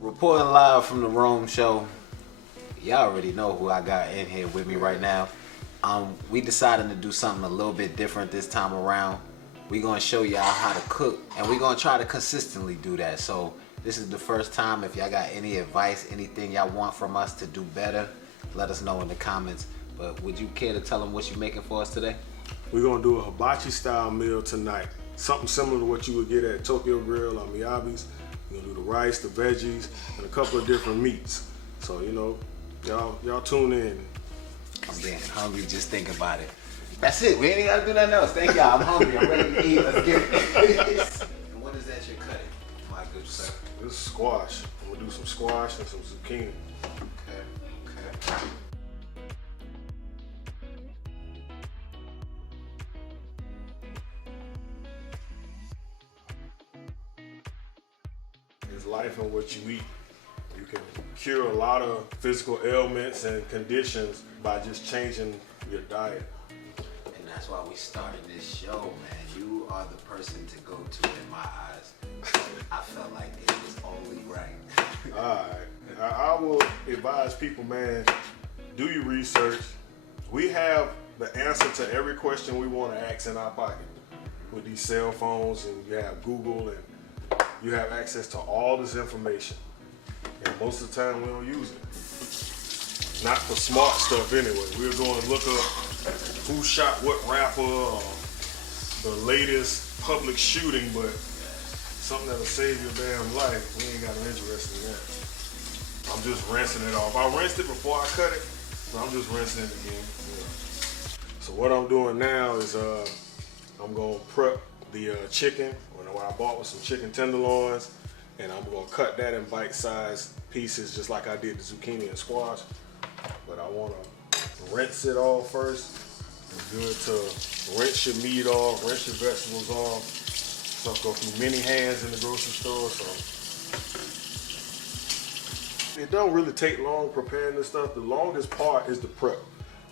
Reporting live from the Rome show. Y'all already know who I got in here with me right now. We decided to do something a little bit different this time around. We're gonna show y'all how to cook, and we're gonna try to consistently do that. So this is the first time. If y'all got any advice, anything y'all want from us to do better, let us know in the comments. But would you care to tell them what you're making for us today? We're gonna do a hibachi style meal tonight. Something similar to what you would get at Tokyo Grill or Miyabi's. We're gonna do the rice, the veggies, and a couple of different meats. So, you know, y'all tune in. I'm getting hungry just thinking about it. That's it. We ain't gotta do nothing else. Thank y'all. I'm hungry. I'm ready to eat. Let's get it. And what is that you're cutting, my good sir? This is squash. I'm gonna do some squash and some zucchini. Okay. It's life and what you eat. You can cure a lot of physical ailments and conditions by just changing your diet. And that's why we started this show, man. You are the person to go to in my eyes. I felt like it was only right. Alright. I will advise people, man, do your research. We have the answer to every question we want to ask in our pocket. With these cell phones, and you have Google, and you have access to all this information. And most of the time we don't use it. Not for smart stuff anyway. We're going to look up who shot what rapper or the latest public shooting, but something that'll save your damn life, we ain't got no interest in that. I'm just rinsing it off. I rinsed it before I cut it, but I'm just rinsing it again. Yeah. So what I'm doing now is I'm gonna prep the chicken. What I bought was some chicken tenderloins, and I'm gonna cut that in bite-sized pieces just like I did the zucchini and squash. But I wanna rinse it off first. It's good to rinse your meat off, rinse your vegetables off. Stuff go through many hands in the grocery store, so it don't really take long preparing this stuff. The longest part is the prep.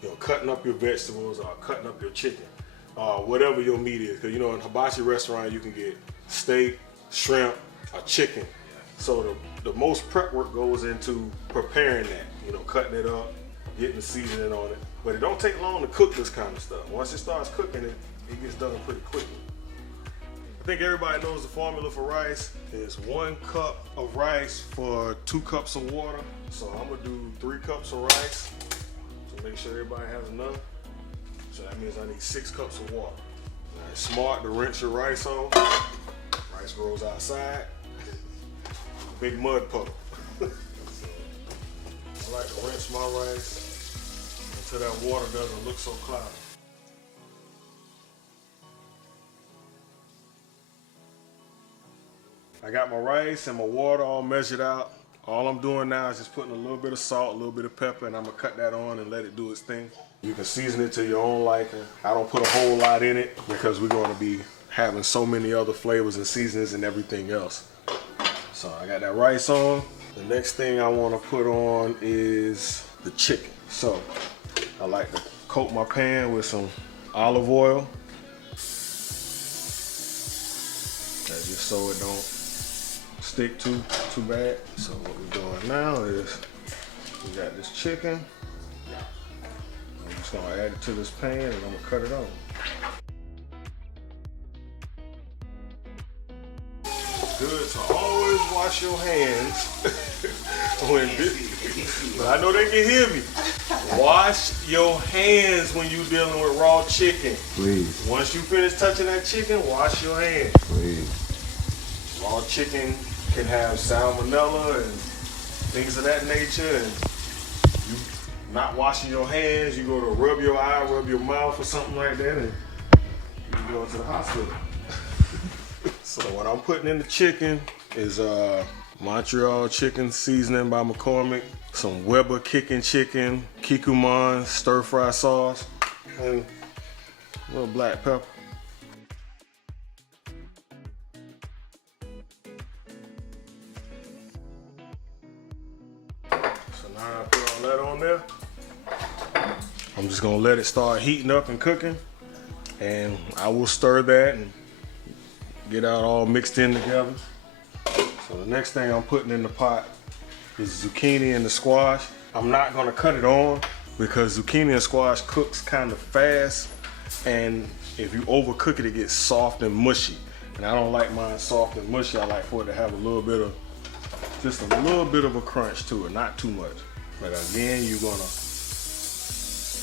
You know, cutting up your vegetables or cutting up your chicken. Whatever your meat is, because you know in hibachi restaurant you can get steak, shrimp, or chicken. So the most prep work goes into preparing that. You know, cutting it up, getting the seasoning on it. But it don't take long to cook this kind of stuff. Once it starts cooking, it gets done pretty quickly. I think everybody knows the formula for rice is 1 cup of rice for 2 cups of water. So I'm gonna do 3 cups of rice to make sure everybody has enough. So that means I need 6 cups of water. Now, it's smart to rinse your rice off. Rice grows outside. Big mud puddle. So I like to rinse my rice until that water doesn't look so cloudy. I got my rice and my water all measured out. All I'm doing now is just putting a little bit of salt, a little bit of pepper, and I'm gonna cut that on and let it do its thing. You can season it to your own liking. I don't put a whole lot in it because we're gonna be having so many other flavors and seasonings and everything else. So I got that rice on. The next thing I wanna put on is the chicken. So I like to coat my pan with some olive oil. That's just so it don't stick too bad. So what we're doing now is we got this chicken. I'm just gonna add it to this pan and I'm gonna cut it on. Good to always wash your hands when but I know they can hear me. Wash your hands when you're dealing with raw chicken. Please. Once you finish touching that chicken, wash your hands. Please. Raw chicken can have salmonella and things of that nature, and you not washing your hands, you go to rub your eye, rub your mouth or something like that, and you go to the hospital. So what I'm putting in the chicken is Montreal chicken seasoning by McCormick, some Weber kicking chicken, kikkoman stir fry sauce, and a little black pepper. So now I put all that on there. I'm just gonna let it start heating up and cooking, and I will stir that and get out all mixed in together. So the next thing I'm putting in the pot is zucchini and the squash. I'm not gonna cut it on because zucchini and squash cooks kind of fast, and if you overcook it, it gets soft and mushy. And I don't like mine soft and mushy. I like for it to have a little bit of, just a little bit of a crunch to it, not too much. But again, you're gonna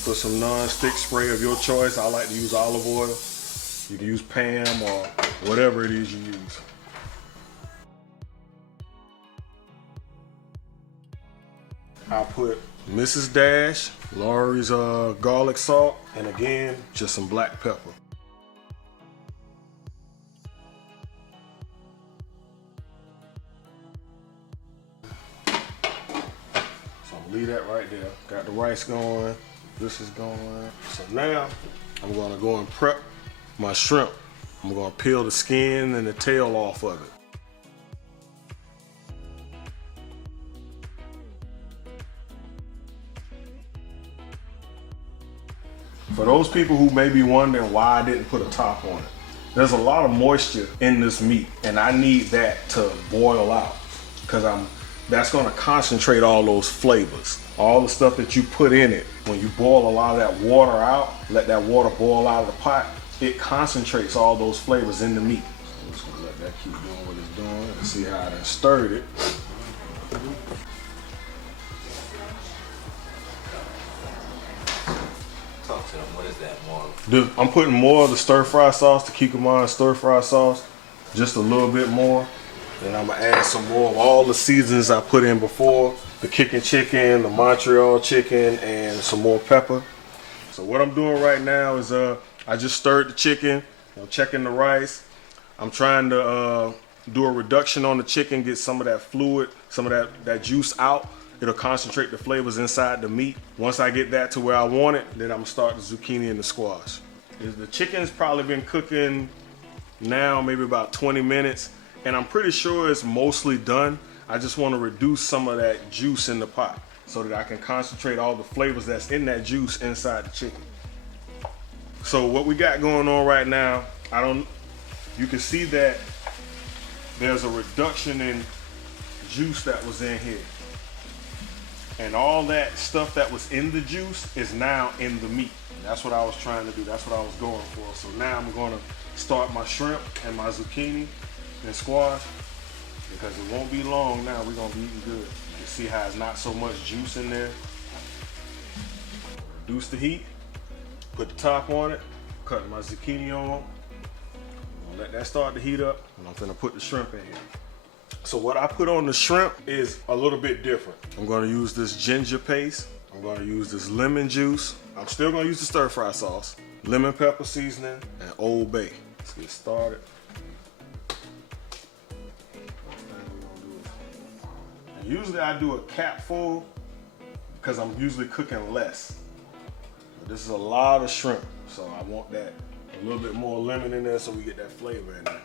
put some non-stick spray of your choice. I like to use olive oil. You can use Pam or whatever it is you use. I'll put Mrs. Dash, Lori's garlic salt, and again, just some black pepper. So I'm gonna leave that right there. Got the rice going, this is going. So now I'm gonna go and prep my shrimp. I'm gonna peel the skin and the tail off of it. For those people who may be wondering why I didn't put a top on it, there's a lot of moisture in this meat, and I need that to boil out because that's gonna concentrate all those flavors. All the stuff that you put in it, when you boil a lot of that water out, let that water boil out of the pot, it concentrates all those flavors in the meat. So I'm just gonna let that keep doing what it's doing and see how I done stirred it. Talk to them. What is that more? I'm putting more of the stir fry sauce, the Kikkoman stir fry sauce, just a little bit more. Then I'm gonna add some more of all the seasons I put in before, the kicking chicken, the Montreal chicken, and some more pepper. So what I'm doing right now is I just stirred the chicken, I'm checking the rice. I'm trying to do a reduction on the chicken, get some of that fluid, some of that juice out. It'll concentrate the flavors inside the meat. Once I get that to where I want it, then I'm gonna start the zucchini and the squash. The chicken's probably been cooking now maybe about 20 minutes, and I'm pretty sure it's mostly done. I just wanna reduce some of that juice in the pot so that I can concentrate all the flavors that's in that juice inside the chicken. So what we got going on right now, you can see that there's a reduction in juice that was in here. And all that stuff that was in the juice is now in the meat. That's what I was trying to do. That's what I was going for. So now I'm going to start my shrimp and my zucchini and squash, because it won't be long now. We're going to be eating good. You can see how it's not so much juice in there. Reduce the heat. Put the top on it. Cut my zucchini on. I'm gonna let that start to heat up. And I'm gonna put the shrimp in here. So what I put on the shrimp is a little bit different. I'm gonna use this ginger paste. I'm gonna use this lemon juice. I'm still gonna use the stir fry sauce, lemon pepper seasoning, and Old Bay. Let's get started. And usually I do a cap full because I'm usually cooking less. But this is a lot of shrimp, so I want that a little bit more lemon in there so we get that flavor in there.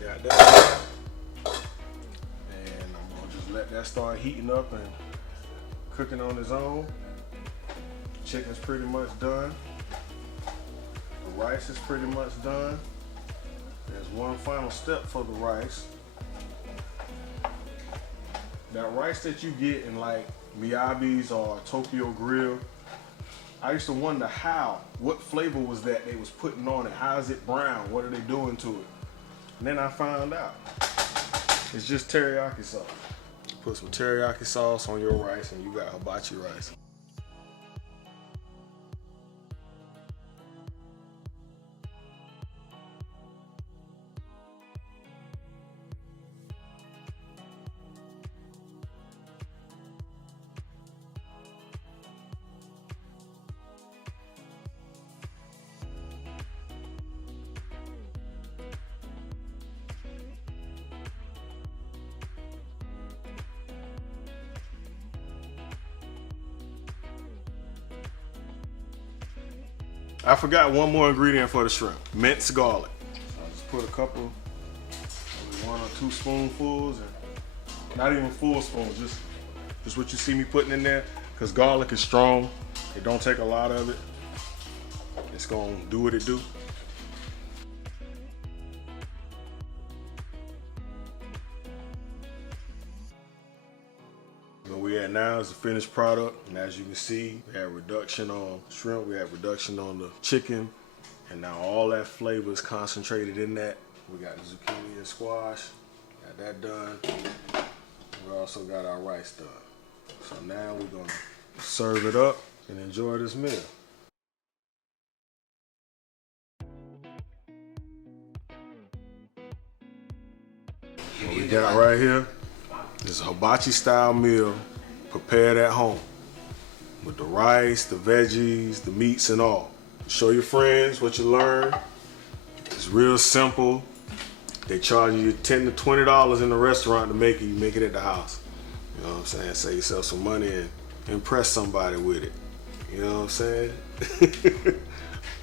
Got that. And I'm gonna just let that start heating up and cooking on its own. Chicken's pretty much done. The rice is pretty much done. There's one final step for the rice. That rice that you get in like Miyabi's or Tokyo Grill, I used to wonder what flavor was that they was putting on it? How is it brown? What are they doing to it? And then I found out it's just teriyaki sauce. Put some teriyaki sauce on your rice and you got hibachi rice. I forgot one more ingredient for the shrimp, minced garlic. So I just put a couple, maybe 1 or 2 spoonfuls, and not even full spoons, just what you see me putting in there, because garlic is strong. It don't take a lot of it. It's gonna do what it do. at now is the finished product. And as you can see, we have reduction on shrimp, we have reduction on the chicken, and now all that flavor is concentrated in that. We got the zucchini and squash, got that done. We also got our rice done. So now we're gonna serve it up and enjoy this meal. What we got right here is a hibachi style meal prepared at home with the rice, the veggies, the meats and all. Show your friends what you learn. It's real simple. They charge you $10 to $20 in the restaurant to make it. You make it at the house. You know what I'm saying? Save yourself some money and impress somebody with it. You know what I'm saying?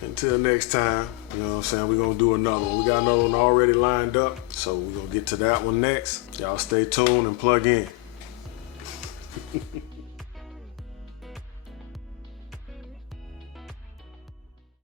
Until next time, you know what I'm saying, we're gonna do another one. We got another one already lined up, so we're gonna get to that one next. Y'all stay tuned and plug in.